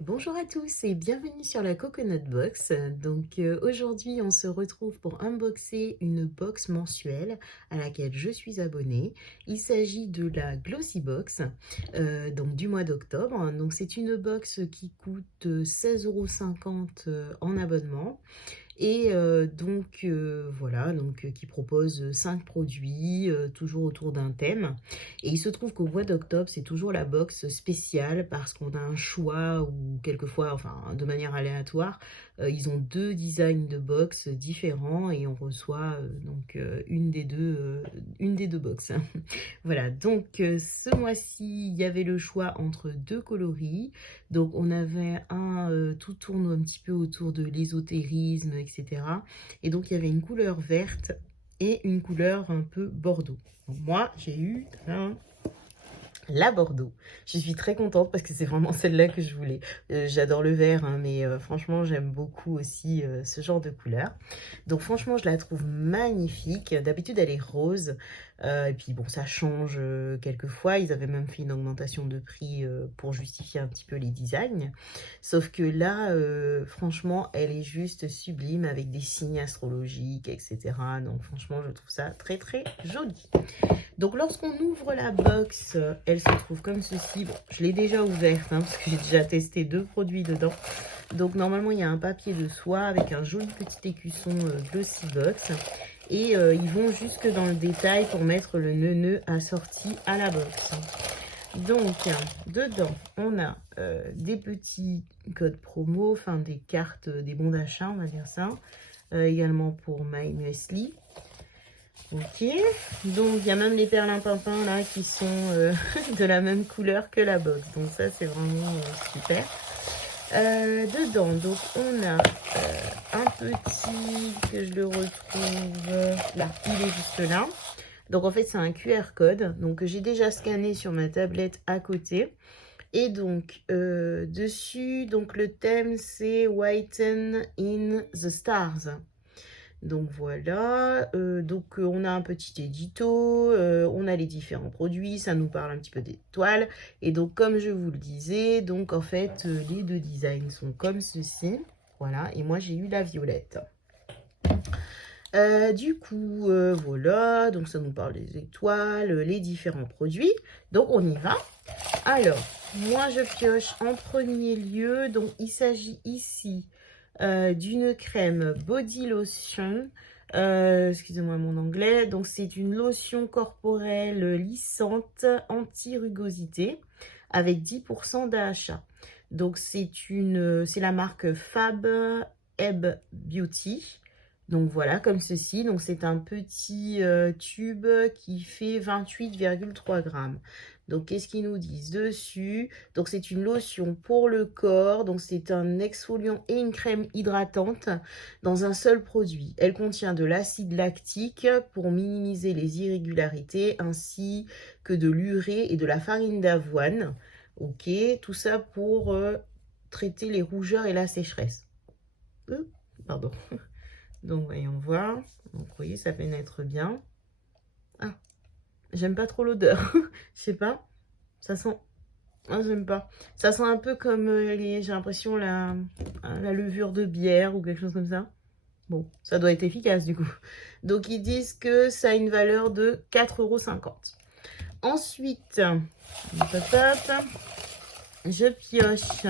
Bonjour à tous et bienvenue sur la Coconut Box. Aujourd'hui, on se retrouve pour unboxer une box mensuelle à laquelle je suis abonnée. Il s'agit de la Glossy Box du mois d'octobre. Donc c'est une box qui coûte 16,50 € en abonnement. Voilà, qui propose 5 produits, toujours autour d'un thème. Et il se trouve qu'au mois d'octobre, c'est toujours la box spéciale parce qu'on a un choix ou quelquefois, enfin de manière aléatoire, ils ont 2 designs de box différents et on reçoit une des 2 box. Voilà, ce mois-ci, il y avait le choix entre 2 coloris. Donc on avait tout tourne un petit peu autour de l'ésotérisme, etc. Et donc il y avait une couleur verte et une couleur un peu bordeaux. Donc, moi, j'ai eu la Bordeaux. Je suis très contente parce que c'est vraiment celle-là que je voulais. J'adore le vert, hein, mais franchement, j'aime beaucoup aussi ce genre de couleur. Donc franchement, je la trouve magnifique. D'habitude, elle est rose. Et puis bon, ça change quelquefois. Ils avaient même fait une augmentation de prix pour justifier un petit peu les designs. Sauf que là, franchement, elle est juste sublime avec des signes astrologiques, etc. Donc franchement, je trouve ça très très joli. Donc lorsqu'on ouvre la box, elle se trouve comme ceci. Bon, je l'ai déjà ouverte parce que j'ai déjà testé 2 produits dedans. Donc normalement il y a un papier de soie avec un joli petit écusson Glossy Box. Et ils vont jusque dans le détail pour mettre le nœud assorti à la box. Donc dedans on a des petits codes promo, enfin des cartes, des bons d'achat on va dire ça. Également pour My Muesli. Ok, donc il y a même les perlimpinpins là qui sont de la même couleur que la box, donc ça c'est vraiment super. Dedans, donc on a un petit, que je le retrouve là, il est juste là. Donc en fait c'est un QR code, donc j'ai déjà scanné sur ma tablette à côté. Et donc dessus, donc le thème c'est Whiten in the Stars. Donc voilà, on a un petit édito, on a les différents produits, ça nous parle un petit peu des toiles. Et donc comme je vous le disais, donc en fait les 2 designs sont comme ceci. Voilà, et moi j'ai eu la violette. Voilà, donc ça nous parle des étoiles, les différents produits. Donc on y va. Alors, moi je pioche en premier lieu, donc il s'agit ici d'une crème body lotion. Excusez-moi mon anglais. Donc c'est une lotion corporelle lissante anti-rugosité avec 10% d'AHA. Donc c'est la marque Fab Ebb Beauty. Donc voilà, comme ceci. Donc c'est un petit tube qui fait 28,3 grammes. Donc qu'est-ce qu'ils nous disent dessus? Donc c'est une lotion pour le corps. Donc c'est un exfoliant et une crème hydratante dans un seul produit. Elle contient de l'acide lactique pour minimiser les irrégularités ainsi que de l'urée et de la farine d'avoine. Ok, tout ça pour traiter les rougeurs et la sécheresse. Pardon. Donc voyons voir. Donc vous voyez, ça pénètre bien. Ah, j'aime pas trop l'odeur. Je sais pas. Ça sent. Ah, j'aime pas. Ça sent un peu comme j'ai l'impression la levure de bière ou quelque chose comme ça. Bon, ça doit être efficace du coup. Donc ils disent que ça a une valeur de 4,50 €. Ensuite, je pioche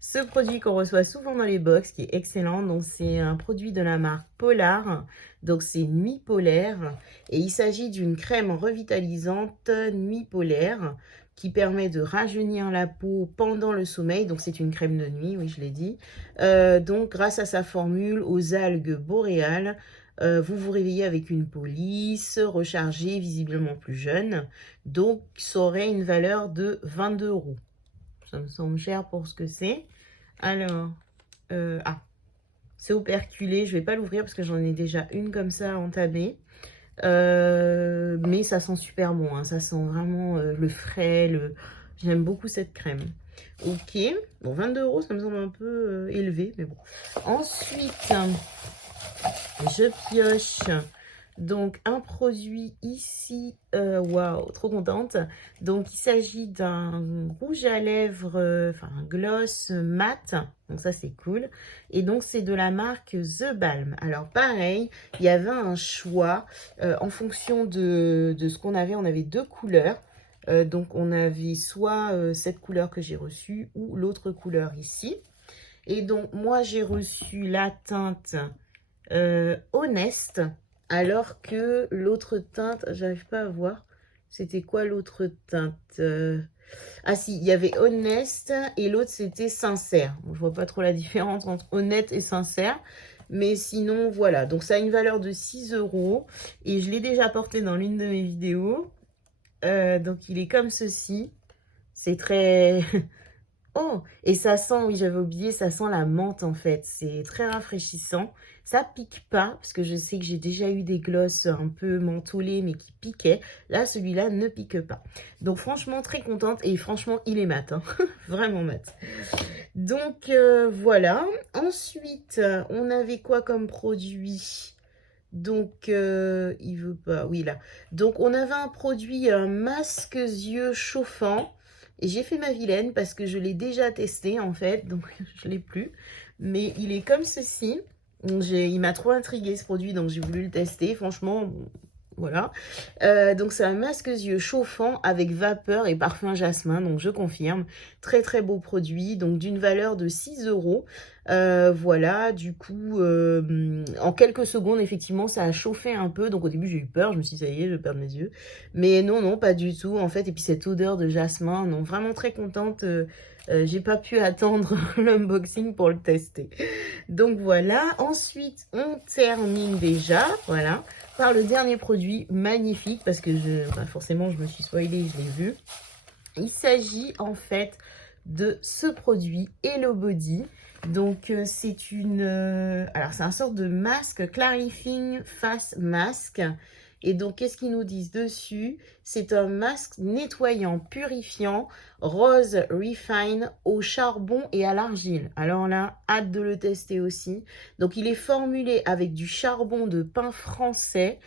ce produit qu'on reçoit souvent dans les box, qui est excellent. Donc c'est un produit de la marque Polar. Donc c'est Nuit Polaire. Et il s'agit d'une crème revitalisante Nuit Polaire qui permet de rajeunir la peau pendant le sommeil. Donc c'est une crème de nuit, oui je l'ai dit. Donc grâce à sa formule aux algues boréales, vous vous réveillez avec une peau lisse, rechargée, visiblement plus jeune. Donc ça aurait une valeur de 22 €. Ça me semble cher pour ce que c'est. Alors, c'est operculé. Je vais pas l'ouvrir parce que j'en ai déjà une comme ça entamée. Mais ça sent super bon, hein. Ça sent vraiment le frais. J'aime beaucoup cette crème. Ok. Bon, 22 €, ça me semble un peu élevé, mais bon. Ensuite, je pioche Donc un produit ici, waouh, trop contente. Donc il s'agit d'un rouge à lèvres, enfin un gloss mat, donc ça c'est cool. Et donc c'est de la marque The Balm. Alors pareil, il y avait un choix en fonction de ce qu'on avait. On avait deux couleurs. Donc on avait soit cette couleur que j'ai reçue ou l'autre couleur ici. Et donc moi j'ai reçu la teinte Honest, alors que l'autre teinte, j'arrive pas à voir. C'était quoi l'autre teinte? Ah si, il y avait Honest et l'autre c'était Sincère. Bon, je vois pas trop la différence entre honnête et sincère. Mais sinon, voilà. Donc ça a une valeur de 6 € et je l'ai déjà porté dans l'une de mes vidéos. Donc il est comme ceci. C'est très... Oh! Et ça sent, oui, j'avais oublié, ça sent la menthe en fait. C'est très rafraîchissant. Ça pique pas, parce que je sais que j'ai déjà eu des glosses un peu mentholés, mais qui piquaient. Là, celui-là ne pique pas. Donc franchement, très contente. Et franchement, il est mat, hein. Vraiment mat. Donc voilà. Ensuite, on avait quoi comme produit? Donc, il veut pas. Oui, là. Donc, on avait un produit, un masque yeux chauffant. Et j'ai fait ma vilaine parce que je l'ai déjà testé, en fait. Donc, je l'ai plus. Mais il est comme ceci. Donc, il m'a trop intrigué ce produit. Donc, j'ai voulu le tester. Franchement, bon, voilà. Donc, c'est un masque yeux chauffant avec vapeur et parfum jasmin. Donc, je confirme. Très, très beau produit. Donc, d'une valeur de 6 €. Voilà, du coup, en quelques secondes, effectivement, ça a chauffé un peu. Donc au début, j'ai eu peur. Je me suis dit, ça y est, je vais perdre mes yeux. Mais non, non, pas du tout, en fait. Et puis cette odeur de jasmin, non, vraiment très contente. J'ai pas pu attendre l'unboxing pour le tester. Donc voilà. Ensuite, on termine déjà, voilà, par le dernier produit magnifique. Parce que forcément, je me suis spoilée, je l'ai vu. Il s'agit en fait de ce produit Hello Body. Donc c'est une... alors c'est un sorte de masque Clarifying Face Mask. Et donc qu'est-ce qu'ils nous disent dessus? C'est un masque nettoyant, purifiant, rose refine au charbon et à l'argile. Alors là, hâte de le tester aussi. Donc il est formulé avec du charbon de pin français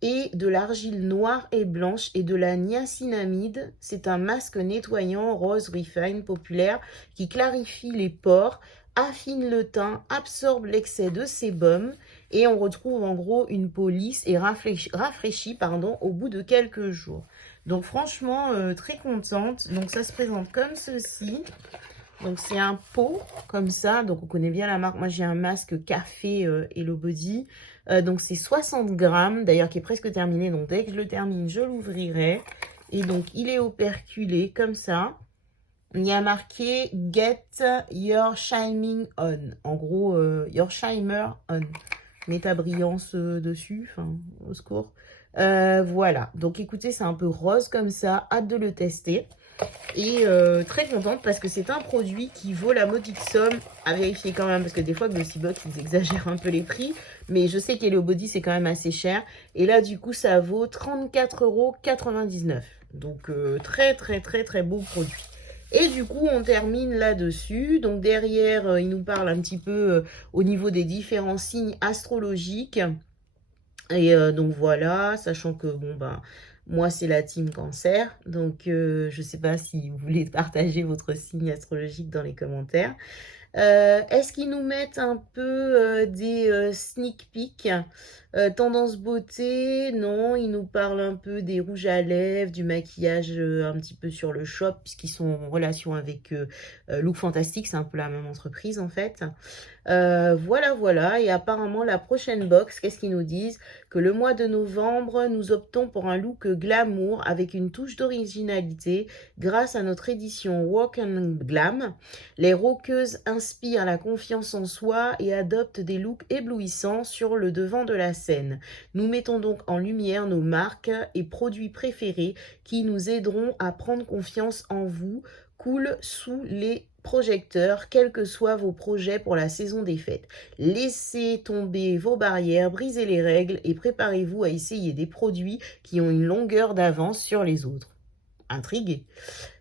et de l'argile noire et blanche et de la niacinamide. C'est un masque nettoyant rose refine populaire qui clarifie les pores, affine le teint, absorbe l'excès de sébum et on retrouve en gros une peau lisse et rafraîchie pardon, au bout de quelques jours. Donc franchement, très contente. Donc ça se présente comme ceci. Donc c'est un pot comme ça, donc on connaît bien la marque. Moi j'ai un masque café Hello Body. Donc c'est 60 grammes, d'ailleurs qui est presque terminé. Donc dès que je le termine, je l'ouvrirai. Et donc il est operculé comme ça. Il y a marqué Get Your Shining On. En gros, Your Shimer On. Mets ta brillance dessus, enfin au secours. Voilà, donc écoutez, c'est un peu rose comme ça. Hâte de le tester. Et très contente parce que c'est un produit qui vaut la modique somme, à vérifier quand même, parce que des fois Glossybox ils exagèrent un peu les prix, mais je sais qu'Hello Body c'est quand même assez cher, et là du coup ça vaut 34,99 €. Donc très très très très beau produit. Et du coup on termine là-dessus. Donc derrière il nous parle un petit peu au niveau des différents signes astrologiques. Et donc voilà, sachant que bon ben moi c'est la team cancer, donc je sais pas si vous voulez partager votre signe astrologique dans les commentaires. Est-ce qu'ils nous mettent un peu des sneak peeks tendance beauté? Non, ils nous parlent un peu des rouges à lèvres, du maquillage un petit peu sur le shop, puisqu'ils sont en relation avec Look Fantastic, c'est un peu la même entreprise en fait. Voilà, voilà. Et apparemment, la prochaine box, qu'est-ce qu'ils nous disent? Que le mois de novembre, nous optons pour un look glamour avec une touche d'originalité grâce à notre édition Walk and Glam. Les rockeuses inspirent la confiance en soi et adoptent des looks éblouissants sur le devant de la scène. Nous mettons donc en lumière nos marques et produits préférés qui nous aideront à prendre confiance en vous, cool sous les projecteurs, quels que soient vos projets pour la saison des fêtes. Laissez tomber vos barrières, brisez les règles et préparez-vous à essayer des produits qui ont une longueur d'avance sur les autres. Intrigué.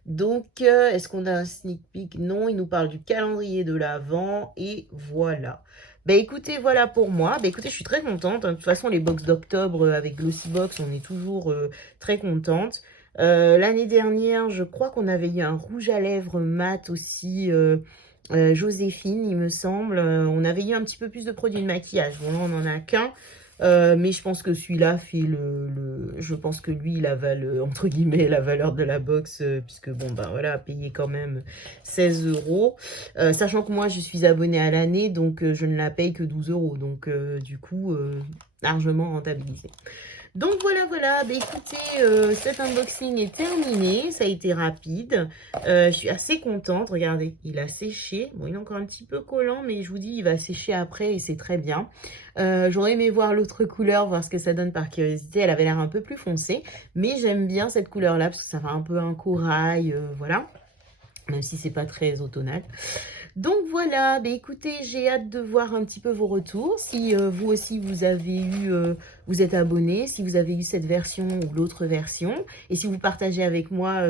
Donc, est-ce qu'on a un sneak peek? Non, il nous parle du calendrier de l'Avent et voilà. Bah, écoutez, voilà pour moi. Bah, écoutez, je suis très contente, hein. De toute façon, les box d'octobre, avec Glossybox, on est toujours, très contente. L'année dernière, je crois qu'on avait eu un rouge à lèvres mat aussi, Joséphine, il me semble. On avait eu un petit peu plus de produits de maquillage. Bon, là, on en a qu'un, mais je pense que celui-là fait je pense que lui, il avale, entre guillemets, «la valeur de la box», puisque bon, ben, voilà, payer quand même 16 €. Sachant que moi, je suis abonnée à l'année, donc je ne la paye que 12 €, donc du coup, largement rentabilisé. Donc voilà, voilà, bah, écoutez, cet unboxing est terminé, ça a été rapide. Je suis assez contente, regardez, il a séché. Bon, il est encore un petit peu collant, mais je vous dis, il va sécher après et c'est très bien. J'aurais aimé voir l'autre couleur, voir ce que ça donne par curiosité. Elle avait l'air un peu plus foncée, mais j'aime bien cette couleur-là parce que ça fait un peu un corail, voilà, même si c'est pas très automnal. Donc voilà, bah écoutez, j'ai hâte de voir un petit peu vos retours. Si vous aussi vous avez eu, vous êtes abonné, si vous avez eu cette version ou l'autre version, et si vous partagez avec moi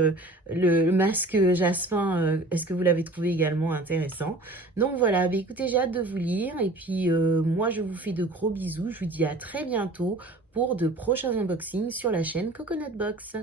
le masque Jasmin, est-ce que vous l'avez trouvé également intéressant? Donc voilà, bah écoutez, j'ai hâte de vous lire, et puis moi je vous fais de gros bisous. Je vous dis à très bientôt pour de prochains unboxings sur la chaîne Coconut Box.